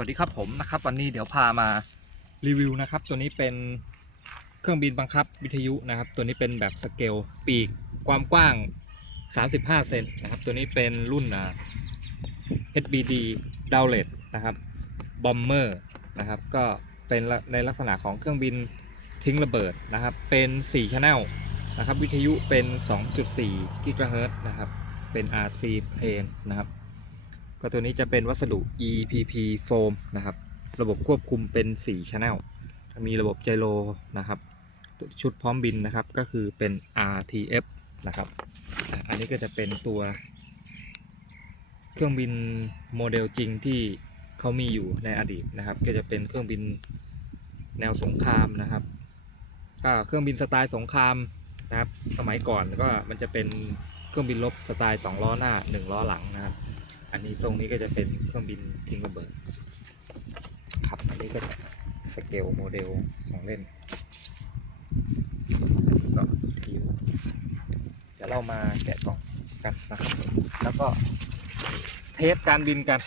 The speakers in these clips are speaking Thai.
วัสดีครับผมนะครับ วันนี้เดี๋ยวพามารีวิวนะครับ ตัวนี้เป็นเครื่องบินบังคับวิทยุนะครับ ตัวนี้เป็นแบบสเกลปีกความกว้าง 35 เซนนะครับ ตัวนี้เป็นรุ่น HBD d o w l e t นะครับ Bomber นะครับ ก็เป็นในลักษณะของเครื่องบินทิ้งระเบิดนะครับ เป็น4 channel นะครับ วิทยุเป็น 2.4 GHz นะครับ เป็น RC plane นะครับ ก็ตัวนี้จะเป็นวัสดุ EPP foam นะครับ ระบบควบคุมเป็น4 channel มีระบบไจโรนะครับชุดพร้อมบินนะครับก็คือเป็น RTF นะครับ อันนี้ก็จะเป็นตัวเครื่องบินโมเดลจริงที่เขามีอยู่ในอดีตนะครับ ก็จะเป็นเครื่องบินแนวสงครามนะครับก็เครื่องบินสไตล์สงครามนะครับ สมัยก่อนก็มันจะเป็นเครื่องบินรบสไตล์2ล้อหน้า 1 ล้อหลังนะครับ อันนี้ทรงนี้ก็จะเป็นเครื่องบินทิ้งระเบิดครับอันนี้ก็จะสเกลโมเดลของเล่นอันนี้ก็ทีวเดี๋ยวเรามาแกะกล่องกันนะครับ แล้วก็เทสการบินกัน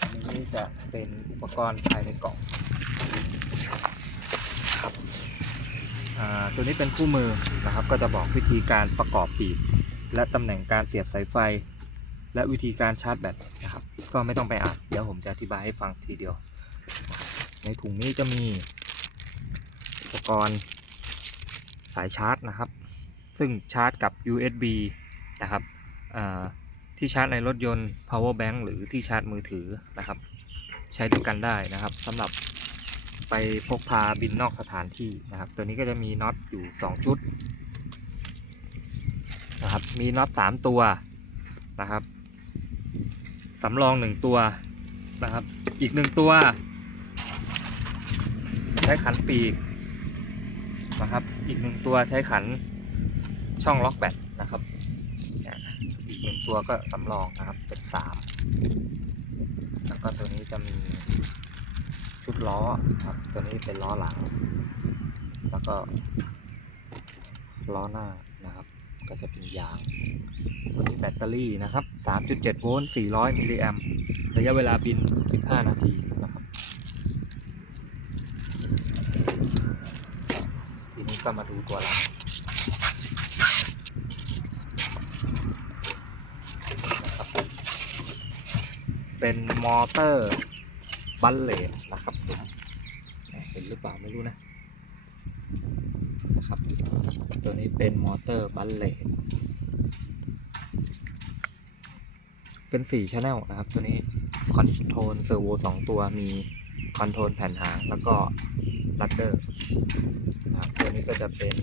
อันนี้จะเป็นอุปกรณ์ภายในกล่องครับ ตัวนี้เป็นคู่มือนะครับ ก็จะบอกวิธีการประกอบปีกและตำแหน่งการเสียบสายไฟ และวิธีการชาร์จแบตนะครับ ก็ไม่ต้องไปอ่านเดี๋ยวผมจะอธิบายให้ฟังทีเดียว ในถุงนี้จะมีอุปกรณ์สายชาร์จนะครับ ซึ่งชาร์จกับ USB นะครับที่ชาร์จในรถยนต์ power bank หรือที่ชาร์จมือถือนะครับ ใช้ด้วยกันได้นะครับสำหรับ ไปพกพาบินนอกสถานที่นะครับ ตัวนี้ก็จะมีน็อตอยู่ 2 ชุดนะครับ มีน็อต 3 ตัวนะครับสำรอง 1 ตัวนะครับ อีก 1 ตัว ใช้ขันปีกนะครับ อีก 1 ตัวใช้ขันช่องล็อกแบตนะครับ อีก 1 ตัวก็สำรองนะครับเป็น3แล้วก็ตัวนี้จะมี ชุดล้อครับตัวนี้เป็นล้อหลัง แล้วก็ล้อหน้านะครับ ก็จะเป็นยางตัวนี้แบตเตอรี่นะครับ 3.7 โวลต์ 400 มิลลิแอมป์ระยะเวลาบิน 15 นาทีนะครับ ทีนี้ก็มาดูตัวหลังเป็นมอเตอร์ บัลเลตนะครับผมเห็นหรือเปล่าไม่รู้นะนะครับ ตัวนี้เป็นมอเตอร์บัลเลตเป็น4 channel นะครับ ตัวนี้คอนโทรลเซอร์โว2ตัวมีคอนโทรลแผ่นหางแล้วก็ลัดเดอร์นะครับตัวนี้ก็จะเป็น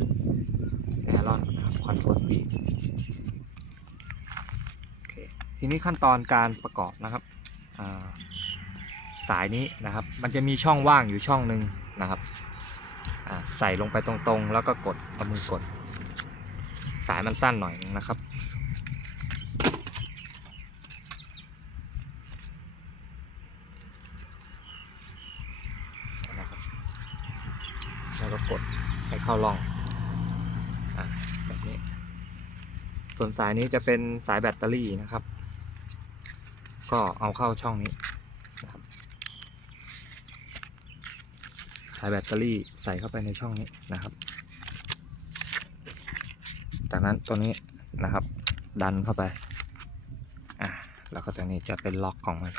แอรอนนะครับคอนโทรลปีโอเคทีนี้ขั้นตอนการประกอบนะครับอ่า สายนี้นะครับ มันจะมีช่องว่างอยู่ช่องหนึ่งนะครับใส่ลงไปตรงๆ แล้วก็กดเอามือกด สายมันสั้นหน่อยนึงนะครับ แล้วก็กดให้เข้าร่องอแบบนี้ ส่วนสายนี้จะเป็นสายแบตเตอรี่นะครับ ก็เอาเข้าช่องนี้ นะครับสายแบตเตอรี่ใส่เข้าไปในช่องนี้นะครับ จากนั้นตัวนี้นะครับ ดันเข้าไปอะแล้วก็ตรงนี้จะเป็นล็อกของมัน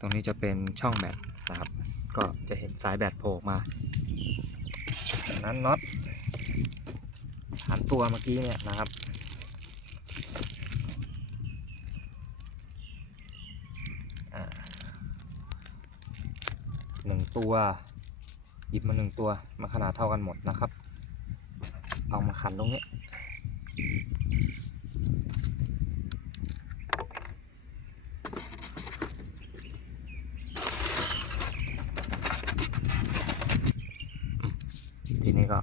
ตรงนี้จะเป็นช่องแบตนะครับ ก็จะเห็นสายแบตโผล่มา จากนั้นน็อตฐานตัวเมื่อกี้เนี่ยนะครับหนึ่งตัว หยิบมาหนึ่งตัวมาขนาดเท่ากันหมดนะครับ เอามาขันตรงนี้ทีนี้ก็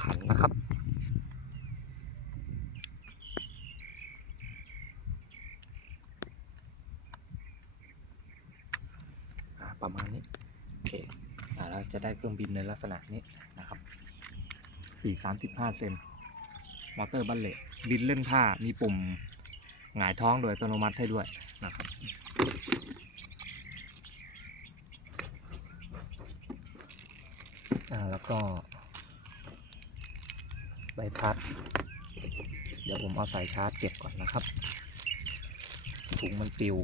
ขันนะครับประมาณนี้โอเค อ่าเราจะได้เครื่องบินในลักษณะนี้นะครับปีก35 เซนมอเตอร์บัลเลตบินเล่นท่ามีปุ่มหงายท้องโดยอัตโนมัติให้ด้วยนะครับแล้วก็ใบพัด เดี๋ยวผมเอาสายชาร์จเก็บก่อนนะครับถุงมันปิว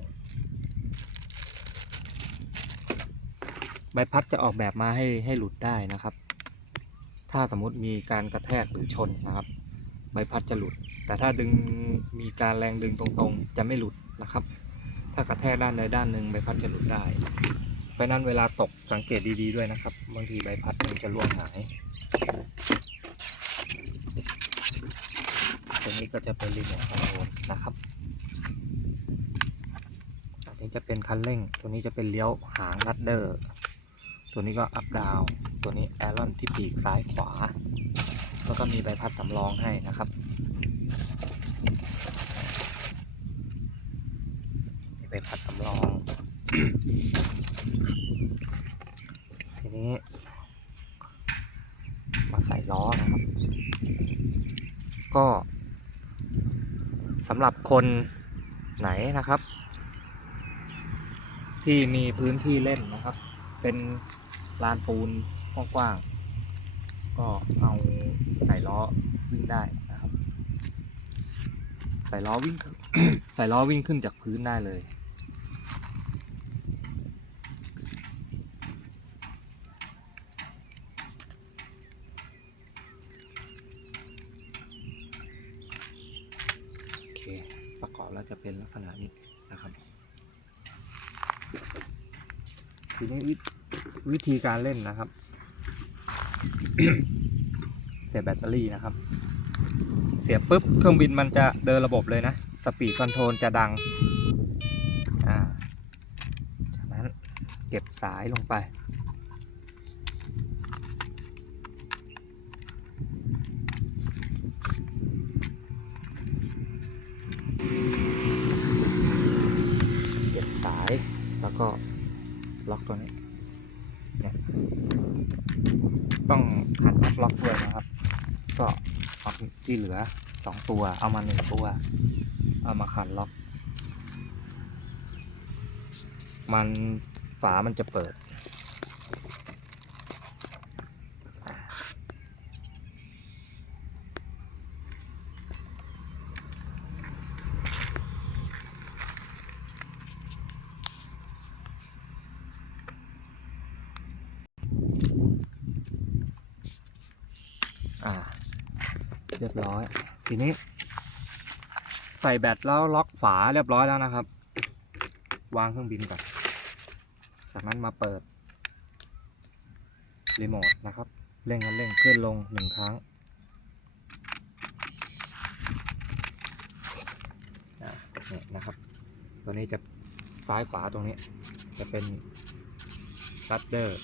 ใบพัดจะออกแบบมาให้ให้หลุดได้นะครับ ถ้าสมมติมีการกระแทกหรือชนนะครับ ใบพัดจะหลุด แต่ถ้าดึงมีการแรงดึงตรงๆ จะไม่หลุดนะครับ ถ้ากระแทกด้านใดด้านหนึ่งใบพัดจะหลุดได้เพราะนั้นเวลาตกสังเกตดีๆด้วยนะครับ บางทีใบพัดมันจะร่วงหายตัวนี้ก็จะเป็นรีโมทคอนโทรลนะครับอันนี้จะเป็นคันเร่ง ตัวนี้จะเป็นเลี้ยวหางลัดเดอร์ ตัวนี้ก็อัพดาวตัวนี้แอรอนที่ปีกซ้ายขวา แล้วก็มีใบพัดสำรองให้นะครับ มีใบพัดสำรอง ทีนี้ มาใส่ล้อนะครับ ก็สำหรับคนไหนนะครับ ที่มีพื้นที่เล่นนะครับ เป็น ลานปูนกว้างๆ ก็เอาใส่ล้อวิ่งได้นะครับ ใส่ล้อวิ่ง ใส่ล้อวิ่งขึ้นจากพื้นได้เลย โอเค ประกอบแล้วจะเป็นลักษณะนี้นะครับทีนี้ วิธีการเล่นนะครับ เสียบแบตเตอรี่นะครับ เสียบปุ๊บเครื่องบินมันจะเดินระบบเลยนะ สปีดคอนโทรลจะดัง อ่า จากนั้นเก็บสายลงไปเก็บสายแล้วก็ล็อกตัวนี้ ต้องขันน็อตล็อกด้วยนะครับ ก็เอาที่เหลือสองตัว เอามาหนึ่งตัว เอามาขันล็อก มันฝามันจะเปิด รียบร้อย ทีนี้ ใส่แบตแล้วล็อกฝาเรียบร้อยแล้วนะครับ วางเครื่องบินก่อนจากนั้นมาเปิดรีโมทนะครับเร่งคันเร่งขึ้นลงหนึ่งครั้งเนี่ยนะครับ ตัวนี้จะซ้ายขวาตรงนี้ จะเป็นรัดเดอร์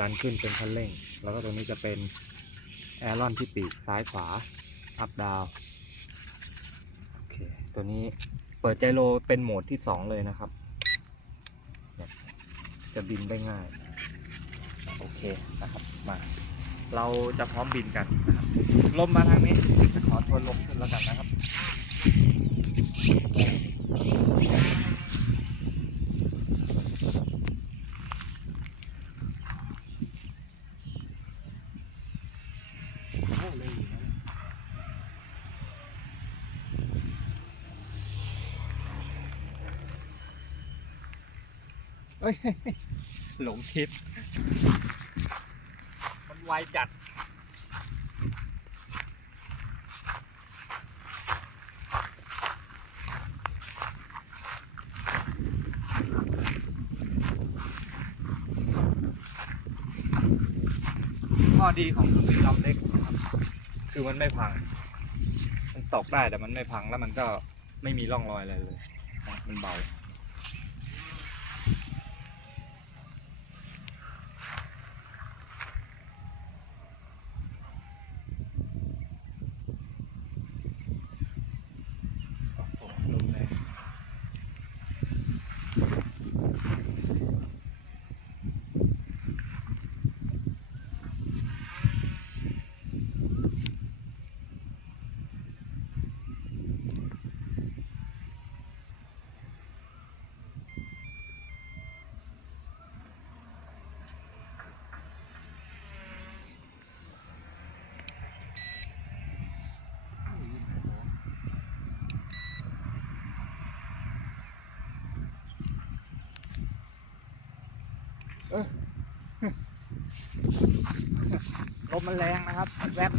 ดันขึ้นเป็นคันเร่ง แล้วก็ตรงนี้จะเป็นแอรอนที่ปีกซ้ายขวา อัพดาวโอเคตัวนี้เปิดไจโรเป็นโหมดที่2เลยนะครับ จะบินได้ง่าย โอเคนะครับมา เราจะพร้อมบินกันนะครับลมมาทางนี้จะขอทวนลมขึ้นแล้วกันนะครับ เอ้ย หลงทิศมันไวจัด ข้อดีของเครื่องบินลำเล็กครับคือมันไม่พัง มันตกได้แต่มันไม่พังแล้วมันก็ไม่มีร่องรอยอะไรเลย มันเบา มมันแรงนะครับแวบ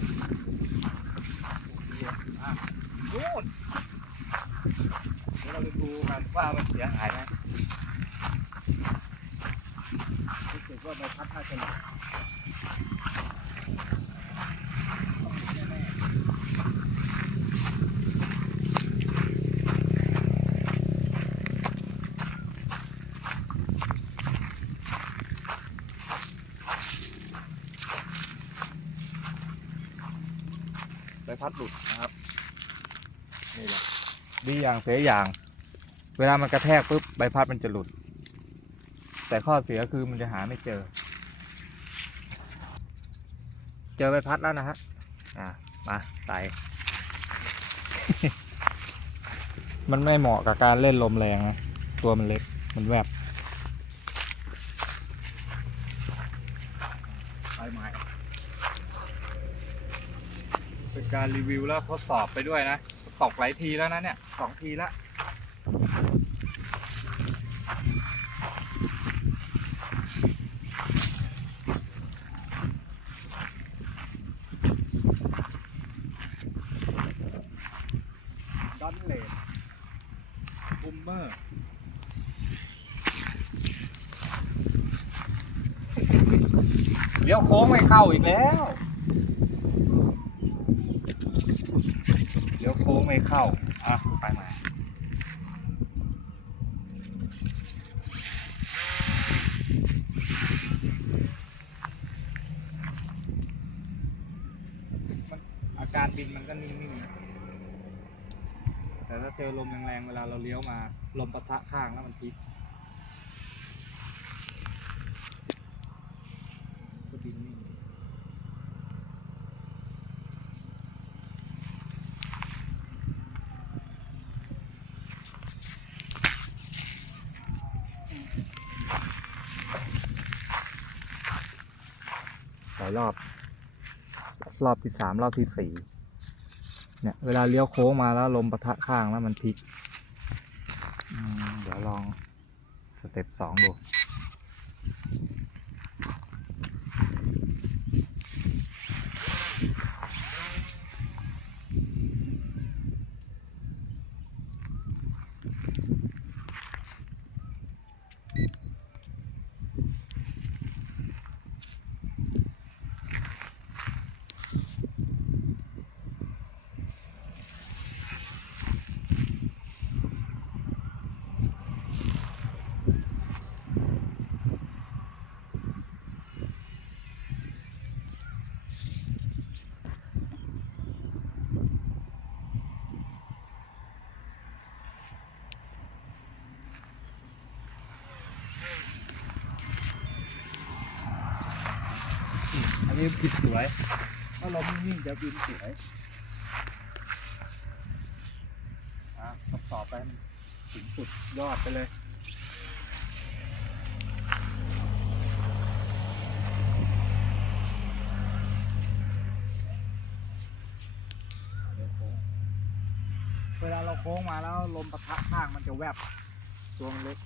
นู่นเดี๋ยวเราไปดูกันว่ามันเสียหายไหมรู้สึกว่าใบพัดน่าจะหลุดแน่ๆ ใบพัดหลุดนะครับ นี่แหละ ดีอย่างเสียอย่าง เวลามันกระแทกปุ๊บใบพัดมันจะหลุด แต่ข้อเสียคือมันจะหาไม่เจอ เจอใบพัดแล้วนะฮะอะมาใส่มันไม่เหมาะกับการเล่นลมแรงนะตัวมันเล็กมันแวบไปไม้ เป็น การรีวิวแล้วทดสอบไปด้วยนะตกหลายทีแล้วนะเนี่ยสองทีแล้วดอนเลดบูมเมอร์เลี้ยวโค้งไม่เข้าอีกแล้ว ดี๋ยวโค้งไม่เข้า อะ ไปมา อาการบินมันก็นิ่งๆ แต่ถ้าเจอลมแรงๆ เวลาเราเลี้ยวมา ลมปะทะข้างแล้วมันพลิกายรอบ รอบที่สามรอบที่สี่เนี่ยเวลาเลี้ยวโค้งมาแล้วลมปะทะข้างแล้วมันพลิกเดี๋ยวลองสเต็ปสองดู นนี้บิดสวย ถ้าลมนิ่งจะบินสวยอะทดสอไปถึงสุดยอดไปเลยเวลาเราโค้งมาแล้วลมปะทะข้างมันจะแวบตัวมันเล็ก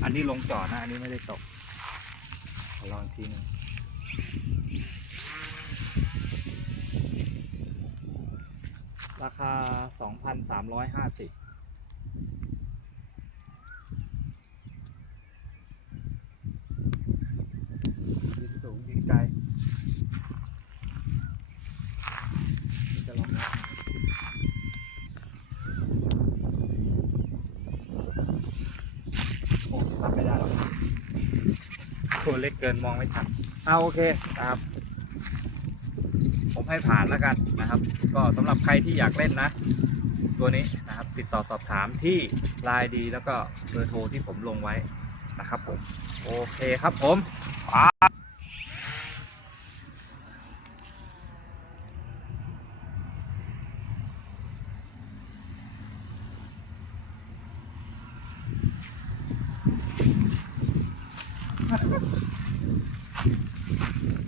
อัน นี้ตกอันนี้ลงจอดนะ อันนี้ไม่ได้ตกอลองอีกทีนึงราคา 2,350ยิงสูงยิงไกลจะลองนะโอ้รับไม่ได้หรอกตัวเล็ก เกินมองไม่ทันเอาโอเคนะครับ ผมให้ผ่านแล้วกันนะครับ ก็สำหรับใครที่อยากเล่นนะ ตัวนี้นะครับ ติดต่อสอบถามที่ไลน์ดีแล้วก็เบอร์โทรที่ผมลงไว้นะครับผม โอเคครับผม